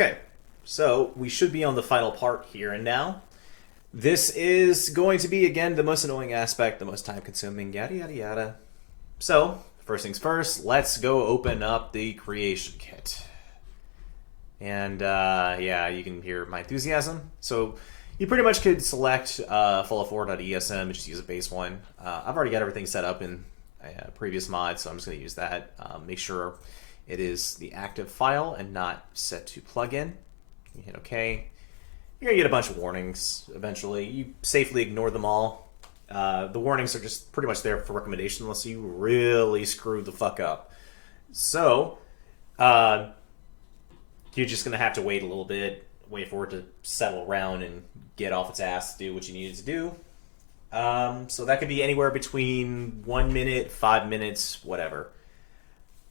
Okay, so we should be on the final part here and now. This is going to be, again, the most annoying aspect, the most time consuming, yada yada yada. So, first things first, let's go open up the creation kit. And, yeah, you can hear my enthusiasm. So, you pretty much could select fallout4.esm and just use a base one. I've already got everything set up in a previous mod, so I'm just going to use that. Make sure it is the active file and not set to plugin. You hit OK. You're going to get a bunch of warnings eventually. You safely ignore them all. The warnings are just pretty much there for recommendation unless you really screwed the fuck up. So, you're just going to have to wait a little bit, wait for it to settle around and get off its ass to do what you need it to do. So that could be anywhere between 1 minute, 5 minutes, whatever.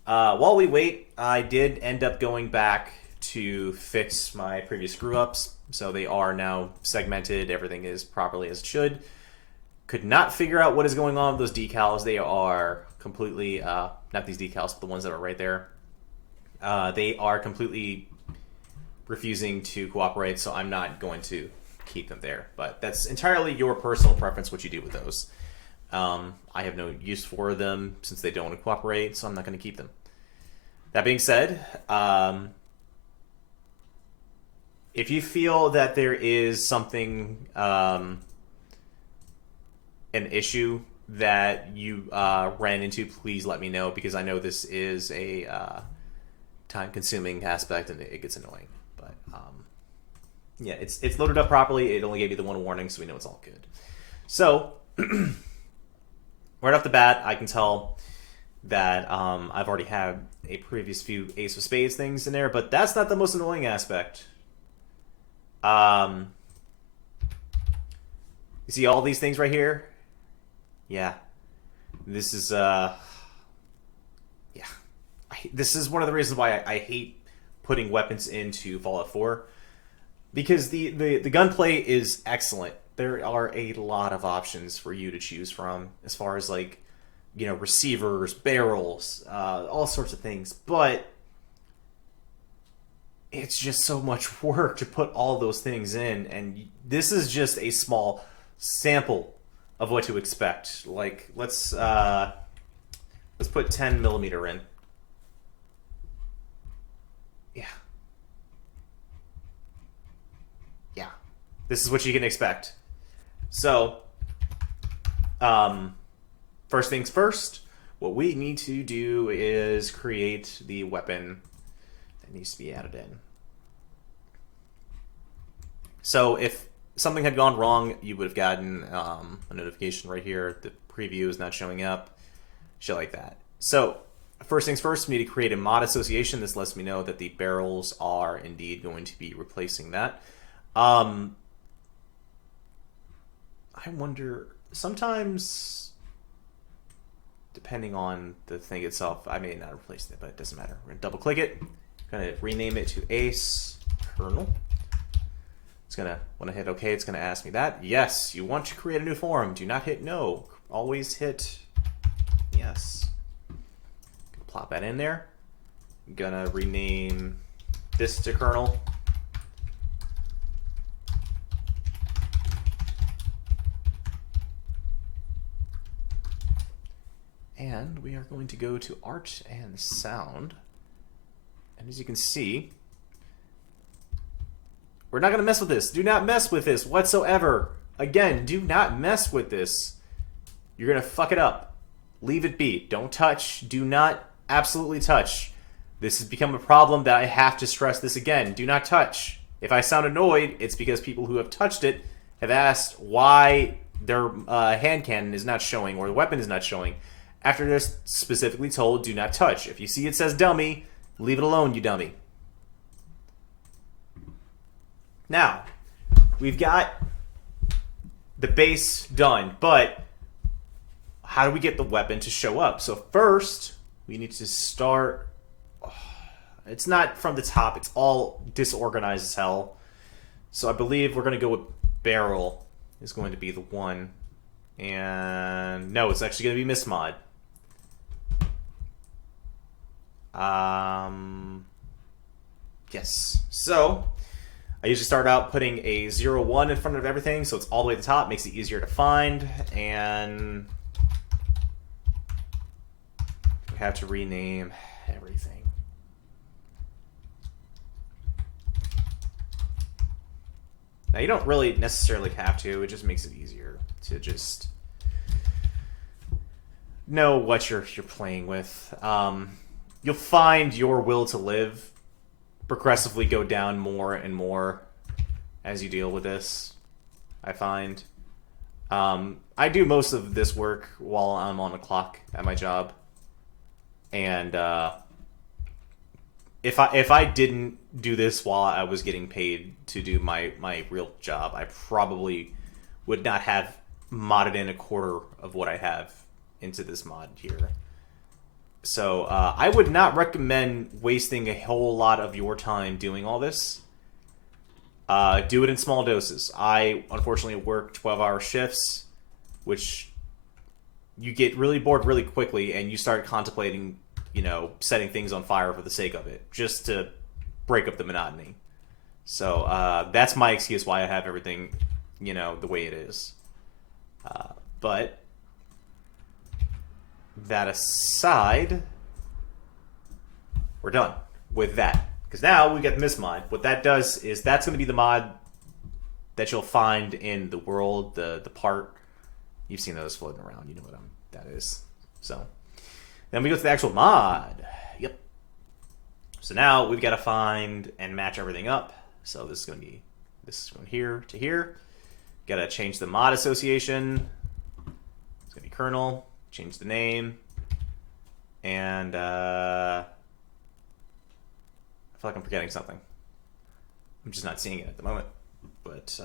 While we wait, I did end up going back to fix my previous screw-ups. So they are now segmented. Everything is properly as it should. Could not figure out what is going on with those decals. They are completely, not these decals, but the ones that are right there. They are completely refusing to cooperate, so I'm not going to keep them there. But that's entirely your personal preference what you do with those. I have no use for them since they don't want to cooperate, so I'm not going to keep them. That being said, if you feel that there is something, an issue that you ran into, please let me know, because I know this is a time-consuming aspect and it gets annoying. But yeah, it's loaded up properly. It only gave you the one warning, so we know it's all good. So right off the bat, I can tell that I've already had a previous few Ace of Spades things in there, but that's not the most annoying aspect. You see all these things right here? Yeah. This is, yeah. This is one of the reasons why I hate putting weapons into Fallout 4. Because the gunplay is excellent. There are a lot of options for you to choose from as far as, like, you know, receivers, barrels, all sorts of things. But it's just so much work to put all those things in, and this is just a small sample of what to expect. Like, let's put 10 millimeter in. Yeah. Yeah. This is what you can expect. So, first things first, what we need to do is create the weapon that needs to be added in. So if something had gone wrong, you would have gotten a notification right here. The preview is not showing up. Shit like that. So first things first, we need to create a mod association. This lets me know that the barrels are indeed going to be replacing that. I wonder, sometimes, depending on the thing itself, I may not replace it, but it doesn't matter. We're going to double click it. Going to rename it to Ace Kernel. It's going to, when I hit OK, it's going to ask me that. Yes, you want to create a new forum. Do not hit no. Always hit yes. Plop that in there. I'm going to rename this to Kernel. And we are going to go to Art and Sound. And as you can see, we're not going to mess with this. Do not mess with this whatsoever. Again, do not mess with this. You're going to fuck it up. Leave it be. Don't touch. Do not absolutely touch. This has become a problem that I have to stress this again. Do not touch. If I sound annoyed, it's because people who have touched it have asked why their hand cannon is not showing or the weapon is not showing after they're specifically told do not touch. If you see it says dummy, leave it alone, you dummy. Now, we've got the base done, but how do we get the weapon to show up? So first, we need to start... It's not from the top. It's all disorganized as hell. So I believe we're going to go with barrel is going to be the one. And no, it's actually going to be mismod. Yes. So I usually start out putting a 0, 1 in front of everything, so it's all the way to the top, makes it easier to find, and we have to rename everything. Now you don't really necessarily have to, it just makes it easier to just know what you're playing with. You'll find your will to live progressively go down more and more as you deal with this, I find. I do most of this work while I'm on the clock at my job. And if I didn't do this while I was getting paid to do my real job, I probably would not have modded in a quarter of what I have into this mod here. So I would not recommend wasting a whole lot of your time doing all this. Do it in small doses. I, unfortunately, work 12-hour shifts, which you get really bored really quickly, and you start contemplating, you know, setting things on fire for the sake of it, just to break up the monotony. So that's my excuse why I have everything, you know, the way it is. But that aside, we're done with that. Because now we got this mod. What that does is that's going to be the mod that you'll find in the world, the part. You've seen those floating around. You know what that is. So then we go to the actual mod. Yep. So now we've got to find and match everything up. So this is going here to here. Got to change the mod association. It's going to be kernel. Change the name. And I feel like I'm forgetting something. I'm just not seeing it at the moment. But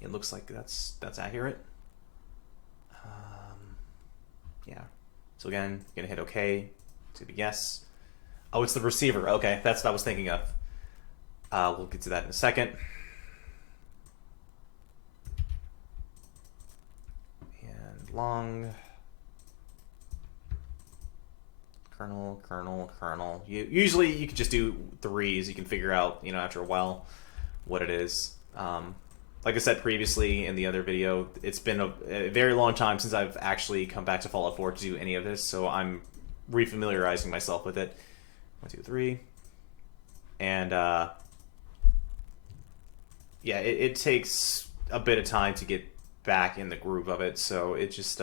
it looks like that's accurate. Yeah. So again, you're going to hit OK. It's going to be yes. Oh, it's the receiver. Okay, that's what I was thinking of. We'll get to that in a second. And long. Kernel. Usually you can just do 3s. You can figure out, you know, after a while what it is. Like I said previously in the other video, it's been a very long time since I've actually come back to Fallout 4 to do any of this, so I'm refamiliarizing myself with it. 1, 2, 3. And yeah, it takes a bit of time to get back in the groove of it, so it just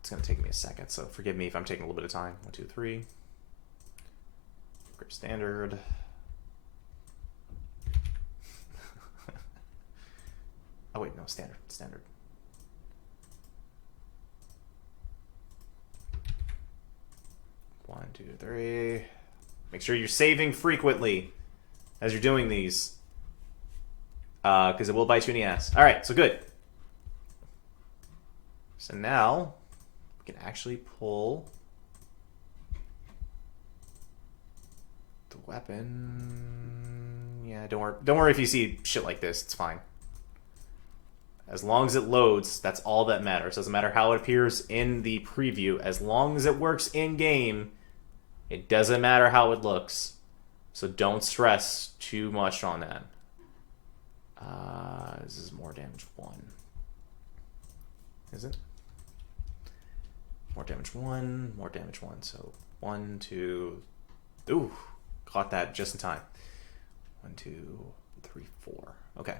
it's going to take me a second, so forgive me if I'm taking a little bit of time. 1, 2, 3. Grip standard. Oh wait, no, standard. 1, 2, 3. Make sure you're saving frequently as you're doing these, because it will bite you in the ass. All right, so good. So now we can actually pull the weapon. Yeah, don't worry if you see shit like this. It's fine. As long as it loads, that's all that matters. Doesn't matter how it appears in the preview. As long as it works in-game, it doesn't matter how it looks. So don't stress too much on that. This is more damage 1. Is it? More damage 1, more damage 1. So 1, 2... Ooh, caught that just in time. 1, 2, 3, 4. Okay.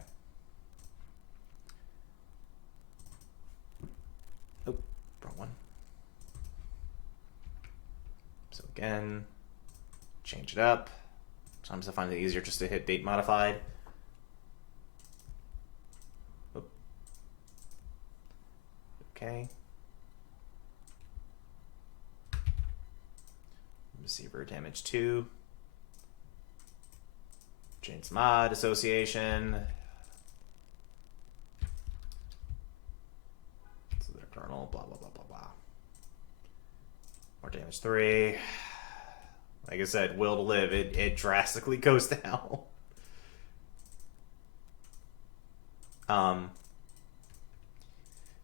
Oh, wrong one. So again, change it up. Sometimes I find it easier just to hit date modified. Oh. Okay. Receiver damage 2. Change mod association. So the kernel, blah, blah, blah, blah, blah. More damage 3. Like I said, will to live, it drastically goes down.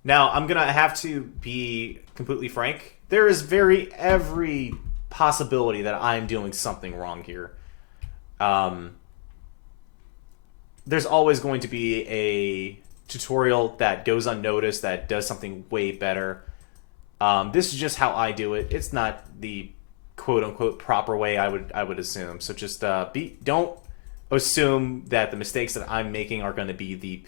Now, I'm going to have to be completely frank. There is every possibility that I'm doing something wrong here. There's always going to be a tutorial that goes unnoticed that does something way better. This is just how I do it. It's not the quote unquote proper way I would assume. So just don't assume that the mistakes that I'm making are going to be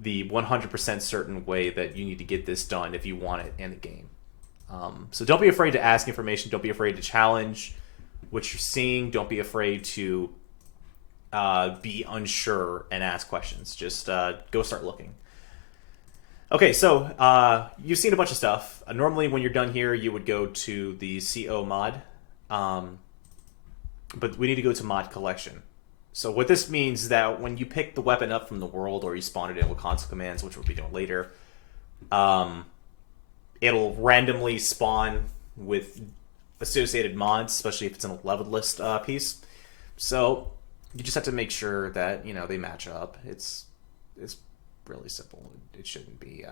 the 100% certain way that you need to get this done if you want it in the game. So don't be afraid to ask information. Don't be afraid to challenge what you're seeing. Don't be afraid to be unsure and ask questions. Just go start looking. Okay, so you've seen a bunch of stuff. Normally when you're done here, you would go to the CO mod. But we need to go to mod collection. So what this means is that when you pick the weapon up from the world or you spawn it in with console commands, which we'll be doing later, it'll randomly spawn with associated mods, especially if it's in a leveled list piece. So you just have to make sure that, you know, they match up. It's really simple. It shouldn't be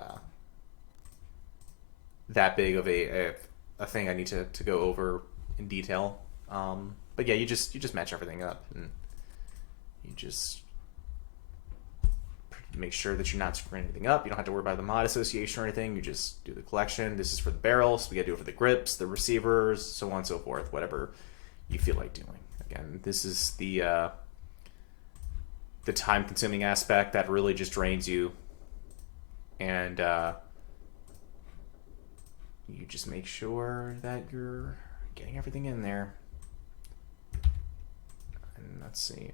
that big of a thing I need to go over in detail. But yeah, you just match everything up, and you just make sure that you're not screwing anything up. You don't have to worry about the mod association or anything. You just do the collection. This is for the barrels. We got to do it for the grips, the receivers, so on and so forth. Whatever you feel like doing. Again, this is the time-consuming aspect that really just drains you, and you just make sure that you're getting everything in there. And let's see,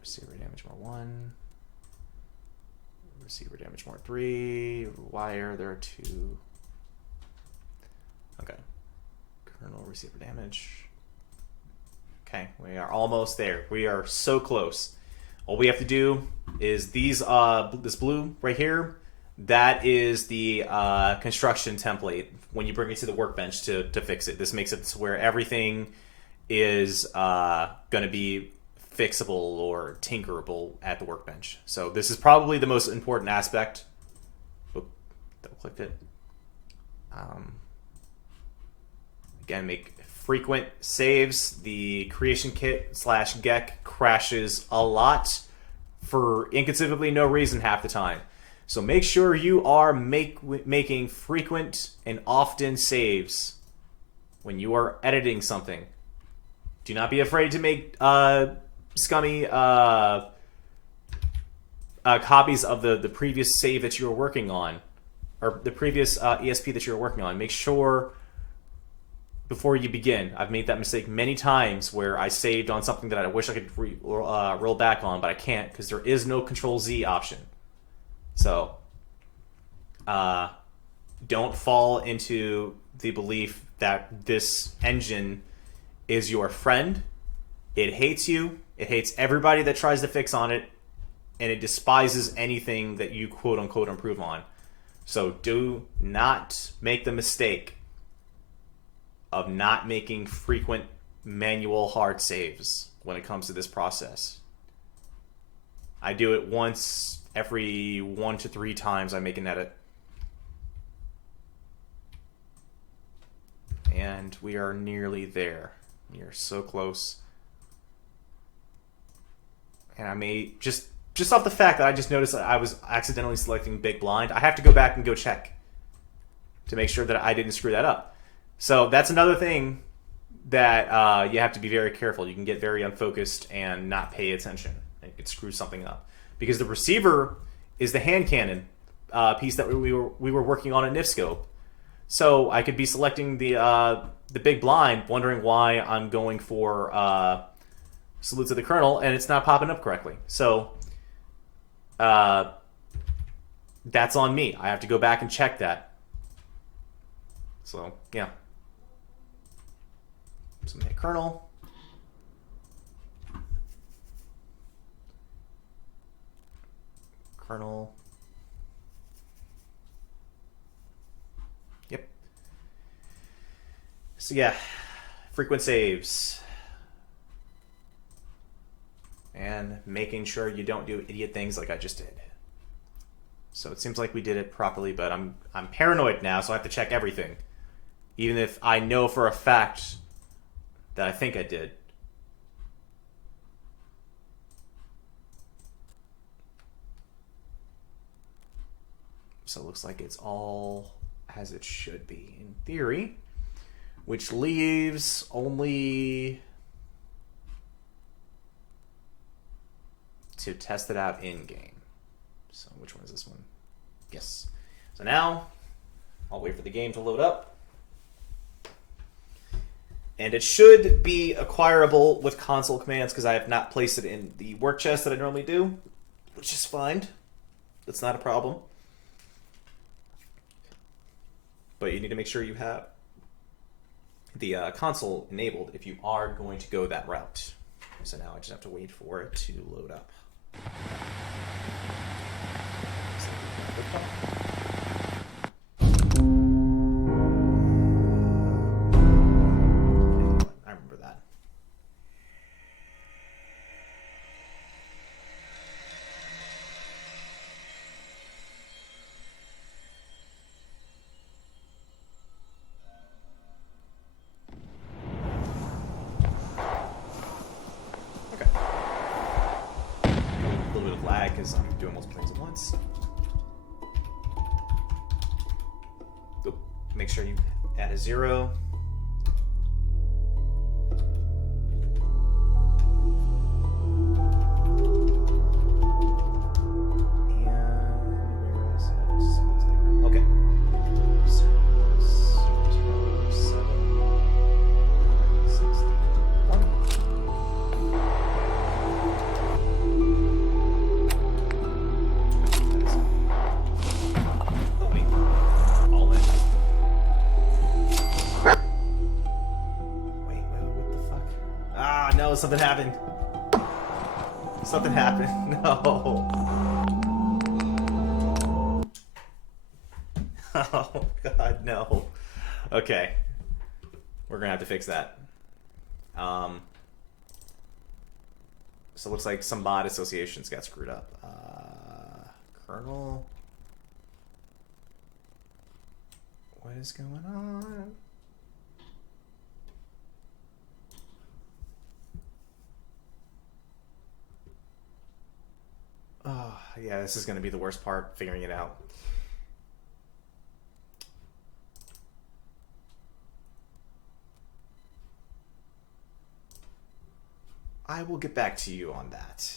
receiver damage more 1, receiver damage more 3, wire there are 2. Okay, kernel receiver damage. Okay, we are almost there. We are so close. All we have to do is these this blue right here. That is the construction template when you bring it to the workbench to fix it. This makes it to where everything is going to be fixable or tinkerable at the workbench. So this is probably the most important aspect. Oop, double-clicked it. Again, make frequent saves. The creation kit / GEC crashes a lot for inconceivably no reason half the time. So make sure you are making frequent and often saves when you are editing something. Do not be afraid to make scummy copies of the previous save that you were working on, or the previous ESP that you were working on. Make sure before you begin. I've made that mistake many times where I saved on something that I wish I could roll back on, but I can't because there is no Control-Z option. So, don't fall into the belief that this engine is your friend. It hates you. It hates everybody that tries to fix on it, and it despises anything that you quote-unquote improve on. So do not make the mistake of not making frequent manual hard saves when it comes to this process. I do it once every 1 to 3 times I make an edit. And we are nearly there. We are so close. And I may just off the fact that I just noticed that I was accidentally selecting big blind, I have to go back and go check to make sure that I didn't screw that up. So that's another thing that you have to be very careful. You can get very unfocused and not pay attention. It could screw something up. Because the receiver is the hand cannon piece that we were working on at Nifskope. So I could be selecting the big blind, wondering why I'm going for salute to the kernel, and it's not popping up correctly. So that's on me. I have to go back and check that. So yeah. So I'm gonna hit kernel. Kernel. Yep. So yeah, frequent saves. And making sure you don't do idiot things like I just did. So it seems like we did it properly, but I'm paranoid now, so I have to check everything. even if I know for a fact that I think I did. So it looks like it's all as it should be in theory, which leaves only to test it out in game. So which one is this one? Yes. So now I'll wait for the game to load up. And it should be acquirable with console commands because I have not placed it in the work chest that I normally do, which is fine. That's not a problem. But you need to make sure you have the console enabled if you are going to go that route. So now I just have to wait for it to load up. I remember that. Because I'm doing multiple things at once. Oop. Make sure you add a 0. Okay. 0, 7, 61. No, something happened. Something happened. No. Oh, God, no. Okay. We're gonna have to fix that. So it looks like some mod associations got screwed up. Kernel. What is going on? Oh, yeah, this is going to be the worst part, figuring it out. I will get back to you on that.